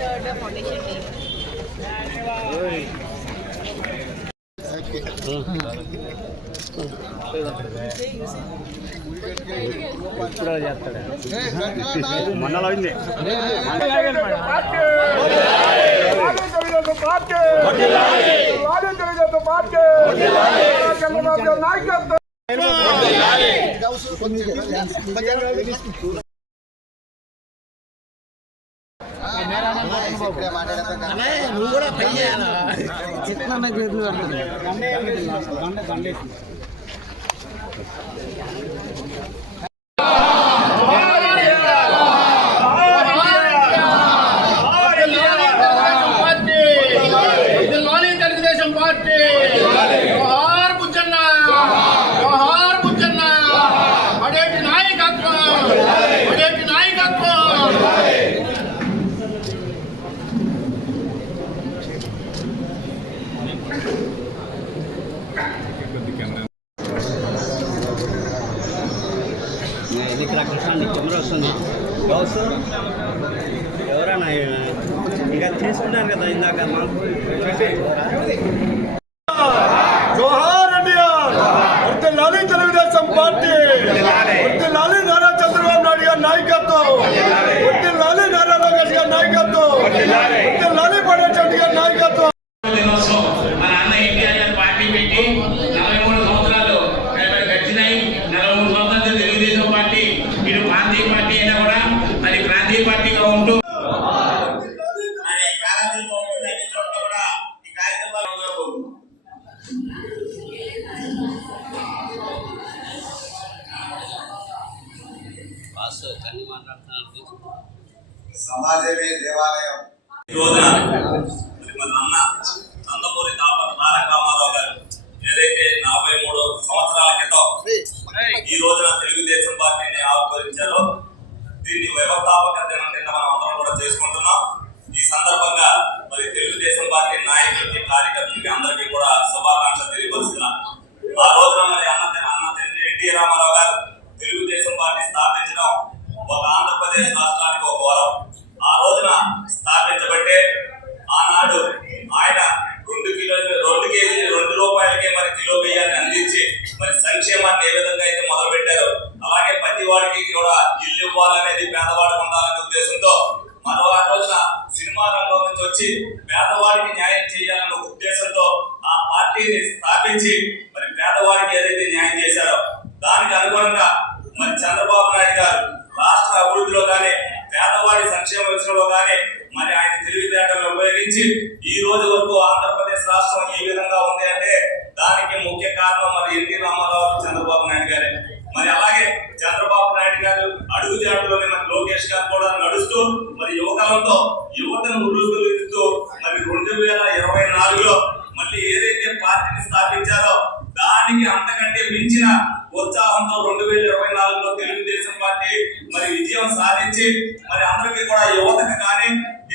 Registered foundation name. మండలం అయింది నువ్వు కూడా పని చేయాలా తెలుగుదేశం పార్టీ జోహార్ బుచ్చన్న జోహార్ బుచ్చన్న అడేటి నాయకత్వం అడేటి నాయకత్వం. ఎన్నికల కృష్ణాన్ని కెమెరా వస్తుంది బాస్ ఎవరైనా ఇక తీసుకున్నారు కదా ఇందాక మాకు. జోహార్ ఇండియా, వర్ధిల్లాలి తెలుగుదేశం పార్టీ, వర్ధిల్లాలి నారా చంద్రబాబు నాయుడు గారి నాయకత్వం, వర్ధిల్లాలి నారా లోకేష్ గారి నాయకత్వం, వర్ధిల్లాలి పడేటి రెడ్డి గారి నాయకత్వం. మా నాన్న ఎన్టీఆర్ గారు పార్టీ పెట్టి 43 సంవత్సరాలు గడిచినాయి. 43 సంవత్సరాలు తెలుగుదేశం పార్టీ ఇటు ప్రాంతీయ పార్టీ అయినా కూడా మరి ప్రాంతీయ పార్టీగా ఉంటూ సమాజమే దేవాలయం. ఈ రోజున మన అన్న నందమూరి తారక రామారావు గారు ఏదైతే 43 సంవత్సరాల క్రితం ఈ రోజున తెలుగుదేశం పార్టీని ఆవిర్భవించారో దీన్ని వ్యవస్థాపక దినం కింద మనం అందరం కూడా చేసుకుంటున్నాం. ఈ సందర్భంగా మరి తెలుగుదేశం పార్టీ నాయకులకి కార్యకర్తలకి అందరికీ కూడా శుభాకాంక్షలు తెలియపరుస్తున్నారు. ఆ రోజున మరి అన్న తండ్రి ఎన్టీ రామారావు గారు తెలుగుదేశం పార్టీ స్థాపించడం ఒక ఆంధ్రప్రదేశ్ రాష్ట్రానికి ఒక వరం. ఆ రోజున స్థాపించబట్టే ఆనాడు ఆయన 2 రూపాయలకే మరి కిలో బియ్యాన్ని అందించి మరి సంక్షేమాన్ని ఏ విధంగా అయితే మొదలు పెట్టారో అలాగే ప్రతి వాడికి కూడా ఇల్లు ఇవ్వాలనేది పేదవాడికి ఉండాలనే ఉద్దేశంతో మరో ఆ రోజున సినిమా రంగం నుంచి వచ్చి పేదవాడికి న్యాయం చేయాలనే ఉద్దేశంతో ఆ పార్టీని స్థాపించి మరి పేదవాడికి ఏదైతే న్యాయం చేశారో దానికి అనుగుణంగా మరి చంద్రబాబు నాయుడు గారు రాష్ట్ర అభివృద్ధిలో కానీ పేదవాడి సంక్షేమ విషయంలో కానీ మరి ఆయన తెలివితేటలను ఉపయోగించి ఈ రోజు వరకు ఆంధ్రప్రదేశ్ రాష్ట్రం ఈ విధంగా ఉంది అంటే దానికి ముఖ్య కారణం మరి ఎన్టీ రామారావు చంద్రబాబు నాయుడు గారే. మరి అలాగే చంద్రబాబు నాయుడు గారు అడుగుజాడులోనే మరి లోకేష్ గారు కూడా నడుస్తూ మరి యువకాలంతో యువతను ఉరుకుతూ మరి 2024లో మళ్ళీ ఏదైతే పార్టీని స్థాపించారో దానికి అంతకంటే మించిన ఉత్సాహంతో 2024లో తెలుగుదేశం పార్టీ మరి విజయం సాధించి మరి అందరికీ కూడా యువతకు కానీ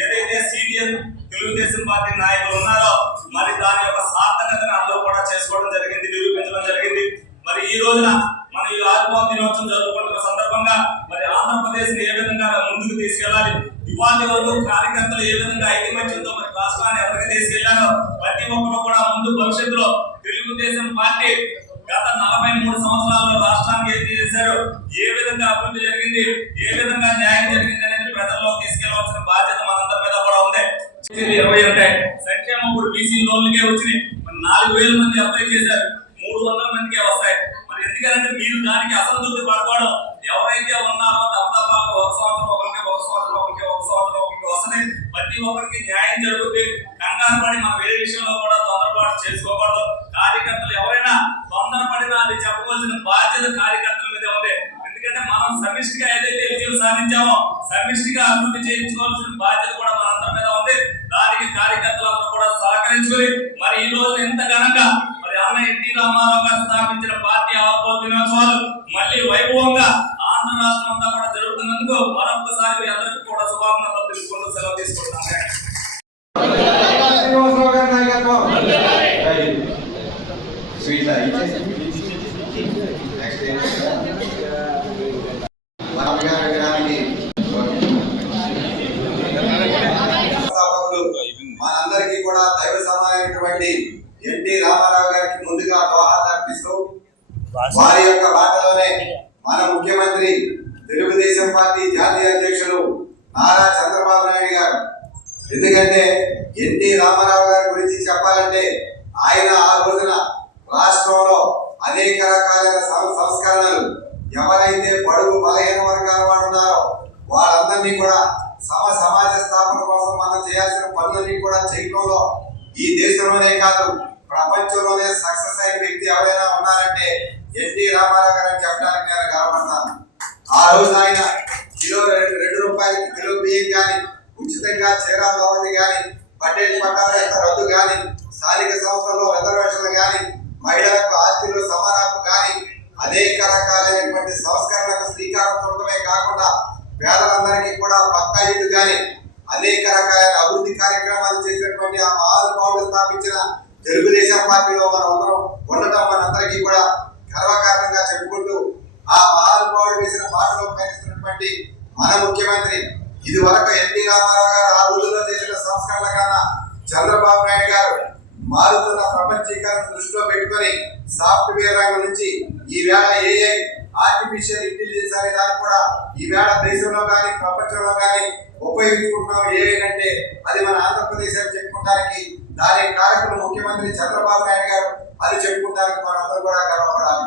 ఏదైతే సీనియర్ తెలుగుదేశం పార్టీ నాయకులు ఉన్నారో మరి దాని యొక్క సార్థకతను అందరూ కూడా చేసుకోవడం జరిగింది, నిరూపించడం జరిగింది. మరి ఈ రోజున మన ఈ ఆవిర్భావ దినోత్సవం జరుపుకుంటున్న సందర్భంగా మరి ఆంధ్రప్రదేశ్ ని ఏ విధంగా ముందుకు తీసుకెళ్లాలి, ఇవాళ వరకు కార్యకర్తలు ఏ విధంగా ఐకమత్యంతో మరి రాష్ట్రాన్ని ఎవరికి తీసుకెళ్లారో ప్రతి ఒక్కరు కూడా ముందు భవిష్యత్తులో తెలుగుదేశం పార్టీ గత 43 సంవత్సరాల్లో రాష్ట్రానికి ఏం చేశారు, ఏ విధంగా అభివృద్ధి జరిగింది, ఏ విధంగా న్యాయం జరిగింది అనేది ప్రజల్లో తీసుకెళ్లవలసిన బాధ్యత మనందరి మీద కూడా ఉంది. 20 ఉంటాయి సంక్షేమం ఇప్పుడు బీసీ లోన్లకే వచ్చినాయి. 4000 మంది అప్లై చేశారు, 300 మందికే వస్తాయి. మరి ఎందుకంటే మీరు దానికి అసంతృప్తి పడకూడదు. ఎవరైతే ఉన్నారో తప్పతప్ప ఒక సంవత్సరం ఒకరికి వస్తుంది, ప్రతి ఒక్కరికి న్యాయం జరుగుతుంది. కంగారు పడి మనం వేరే విషయంలో కూడా తొందరపాటు చేసుకోకూడదు. కార్యకర్తలు ఎవరైనా తొందరపడినా అది చెప్పవలసిన బాధ్యత కార్యకర్తల మీద ఉంది. ఎందుకంటే మనం సమిష్టిగా ఏదైతే విజయం సాధించామో సమిష్టిగా అభివృద్ధి చేయించుకోవాల్సిన బాధ్యత కూడా మనందరి మీద ఉంది. దానికి కార్యకర్తలందరూ కూడా సహకరించుకుని మరి ఈ రోజు ఎంత ఘనంగా మరి అన్న ఎన్టీ రామారావు గారు స్థాపించిన పార్టీ ఆవిర్భావ దినోత్సవాలు మళ్ళీ వైభవంగా ఆంధ్ర రాష్ట్రం అంతా కూడా జరుగుతున్నందుకు మరొకసారి మీ అందరికీ కూడా శుభాకాంక్షలు తెలుపుకుంటూ సెలవు తీసుకుంటున్నాను. వారి యొక్క బాటలోనే మన ముఖ్యమంత్రి తెలుగుదేశం పార్టీ జాతీయ అధ్యక్షులు నారా చంద్రబాబు నాయుడు గారు. ఎందుకంటే ఎన్టీ రామారావు గారి గురించి చెప్పాలంటే ఆయన ఆ రోజున రాష్ట్రంలో అనేక రకాలైన సంస్కరణలు, ఎవరైతే బడుగు బలహీన వర్గాల వాడు ఉన్నారో వాళ్ళందరినీ కూడా సమాజ స్థాపన కోసం మనం చేయాల్సిన పనులన్నీ కూడా చేయడంలో ఈ దేశంలోనే కాదు ప్రపంచంలోనే సక్సెస్ అయిన వ్యక్తి ఎవరైనా ఉన్నారంటే ఎన్టీ రామారావు గారు చెప్పడానికి నేను గర్వపడతాను. ఆ రోజు ఆయన కిలో 2 రూపాయలకి కిలో బియ్యం కానీ, ఉచితంగా చీరా దోవతి కానీ, పట్టేటి పట్టాల యొక్క రద్దు కానీ, స్థానిక సంస్థల్లో రిజర్వేషన్లు కానీ, మహిళలకు ఆస్తిలో సమానపు కానీ అనేక రకాలైనటువంటి సంస్కరణలకు శ్రీకారం చుట్టడమే కాకుండా పేదలందరికీ కూడా పక్కా ఇల్లు కానీ అనేక రకాలైన అభివృద్ధి కార్యక్రమాలు చేసినటువంటి ఆ మహానుభావుడు స్థాపించిన తెలుగుదేశం పార్టీలో మనం అందరం ఉండటం మనందరికీ కూడా గర్వకారణంగా చెప్పుకుంటూ ఆ మహానుభావుడు వేసిన బాటలో పయనిస్తున్నటువంటి మన ముఖ్యమంత్రి ఇది వరకు ఎన్టీ రామారావు గారు ఆ రోజుల్లో చేసిన సంస్కరణల కన్నా చంద్రబాబు నాయుడు గారు మారుతున్న ప్రపంచీకరణ దృష్టిలో పెట్టుకొని సాఫ్ట్వేర్ రంగం నుంచి ఈవేళ ఏఐ ఆర్టిఫిషియల్ ఇంటెలిజెన్స్ అనే దాన్ని కూడా ఈవేళ దేశంలో కానీ ప్రపంచంలో కానీ ఉపయోగించుకుంటున్నాం. ఏఐ అంటే అది మన ఆంధ్రప్రదేశ్ అని చెప్పుకోవడానికి దాని కారకులు ముఖ్యమంత్రి చంద్రబాబు నాయుడు గారు అని చెప్పుకోవడానికి మనందరూ కూడా గర్వపడాలి.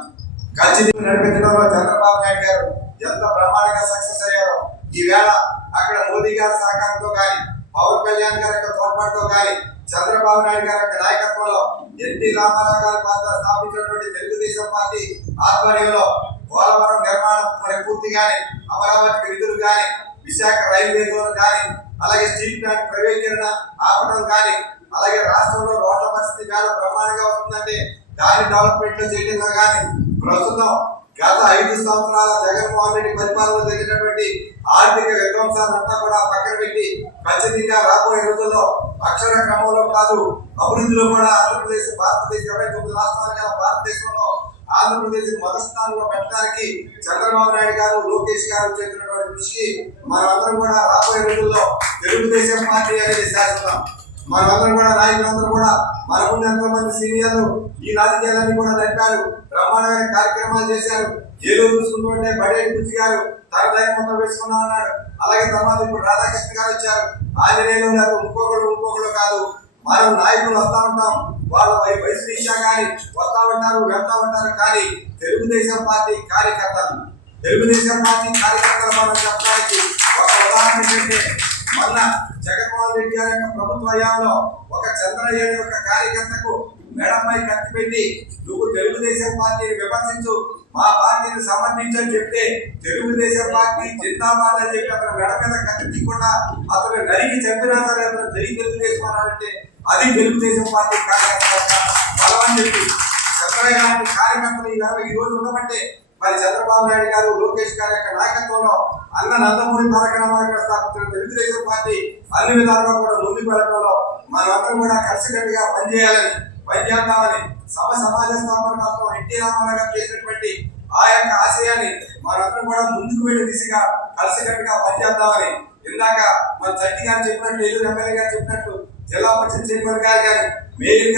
ఖచ్చితంగా నడిపించడంలో చంద్రబాబు నాయుడు గారు ఎంత బ్రహ్మాండంగా సక్సెస్ అయ్యారో ఈవేళ అక్కడ మోదీ గారి సహకారంతో కానీ, పవన్ కళ్యాణ్ గారి యొక్క తోడ్పాటుతో కానీ, చంద్రబాబు నాయుడు గారి యొక్క నాయకత్వంలో ఎన్టీ రామారావు గారి పాత్ర స్థాపించినటువంటి తెలుగుదేశం పార్టీ ఆధ్వర్యంలో పోలవరం నిర్మాణం పూర్తి కానీ, అమరావతికి నిధులు కానీ, విశాఖ రైల్వే జోన్ కానీ, అలాగే స్టీల్ ప్లాంట్ ప్రైవేటీకరణ ఆపడం కానీ, అలాగే రాష్ట్రంలో రోడ్ల పరిస్థితి చాలా బ్రహ్మాండంగా వస్తుందంటే దాని డెవలప్మెంట్ లో చేయడంలో కానీ ప్రస్తుతం గత 5 సంవత్సరాల జగన్మోహన్ రెడ్డి పరిపాలనలో జరిగినటువంటి ఆర్థిక విధ్వంసాలంతా కూడా పక్కన పెట్టి ఖచ్చితంగా రాబోయే రోజుల్లో అక్షర క్రమంలో కాదు అభివృద్ధిలో కూడా ఆంధ్రప్రదేశ్ భారతదేశం 29 రాష్ట్రాలు గల భారతదేశంలో ఆంధ్రప్రదేశ్ మొదటి స్థానంలో పెట్టడానికి చంద్రబాబు నాయుడు గారు, లోకేష్ గారు చేస్తున్నటువంటి కృషికి మనమందరం కూడా రాబోయే రోజుల్లో తెలుగుదేశం పార్టీ అనేది శాశ్వతం. మనమందరం కూడా నాయకులందరూ కూడా మన ముందు ఎంతో మంది సీనియర్లు ఈ రాజకీయాలన్నీ కూడా నడిపారు, బ్రహ్మాండమైన కార్యక్రమాలు చేశారు. ఏదో చూసుకుంటుంటే బడేటి బుచ్చి గారు తన దగ్గర మొత్తం వేసుకున్నా ఉన్నాడు. అలాగే తర్వాత ఇప్పుడు రాధాకృష్ణ గారు వచ్చారు. ఆంజనేయులు లేదు, ఇంకొకళ్ళు కాదు. మనం నాయకులు వస్తా ఉంటాం, వాళ్ళ వయసు రీత్యా కానీ వస్తా ఉంటారు, వెళ్తా ఉంటారు. కానీ తెలుగుదేశం పార్టీ కార్యకర్తలు మనం చెప్పడానికి ఒక ఉదాహరణ ఏంటంటే మొన్న జగన్మోహన్ రెడ్డి గారి యొక్క ప్రభుత్వ హయాంలో ఒక చంద్రయ్య అనే ఒక కార్యకర్తకు మేడంపై కత్తి పెట్టి నువ్వు తెలుగుదేశం పార్టీని విమర్శించు, మా పార్టీని సమర్థించని చెప్తే తెలుగుదేశం పార్టీ జిందాబాద్ అని చెప్పి అతను మెడ మీద కత్తి తీయకుండా అతను నరికి చంపినా సరే అతను తెలుగుదేశం అన్నాడంటే అది తెలుగుదేశం పార్టీ కార్యకర్త బలం అని చెప్పి చంద్రయ్య లాంటి కార్యకర్తలు ఈ రోజు ఉండమంటే మరి చంద్రబాబు నాయుడు గారు, లోకేష్ గారి యొక్క నాయకత్వంలో అన్న నందమూరి తారక రామారావు గారు స్థాపించిన తెలుగుదేశం పార్టీ అన్ని విధాలుగా కూడా ముందుకు వెళ్ళడంలో మనమందరం కూడా కలిసికట్టుగా పనిచేద్దామని సమాజ స్థాపన కోసం ఎన్టీ రామారావు గారు చేసినటువంటి ఆ యొక్క ఆశయాన్ని మనందరం కూడా ముందుకు వెళ్ళే దిశగా కలిసికట్టుగా పనిచేద్దామని ఇందాక మన చట్టి గారు చెప్పినట్లు, ఏలూరు ఎమ్మెల్యే గారు చెప్పినట్లు, జిల్లా పరిషత్ చైర్మన్ గారు కానీ మేయర్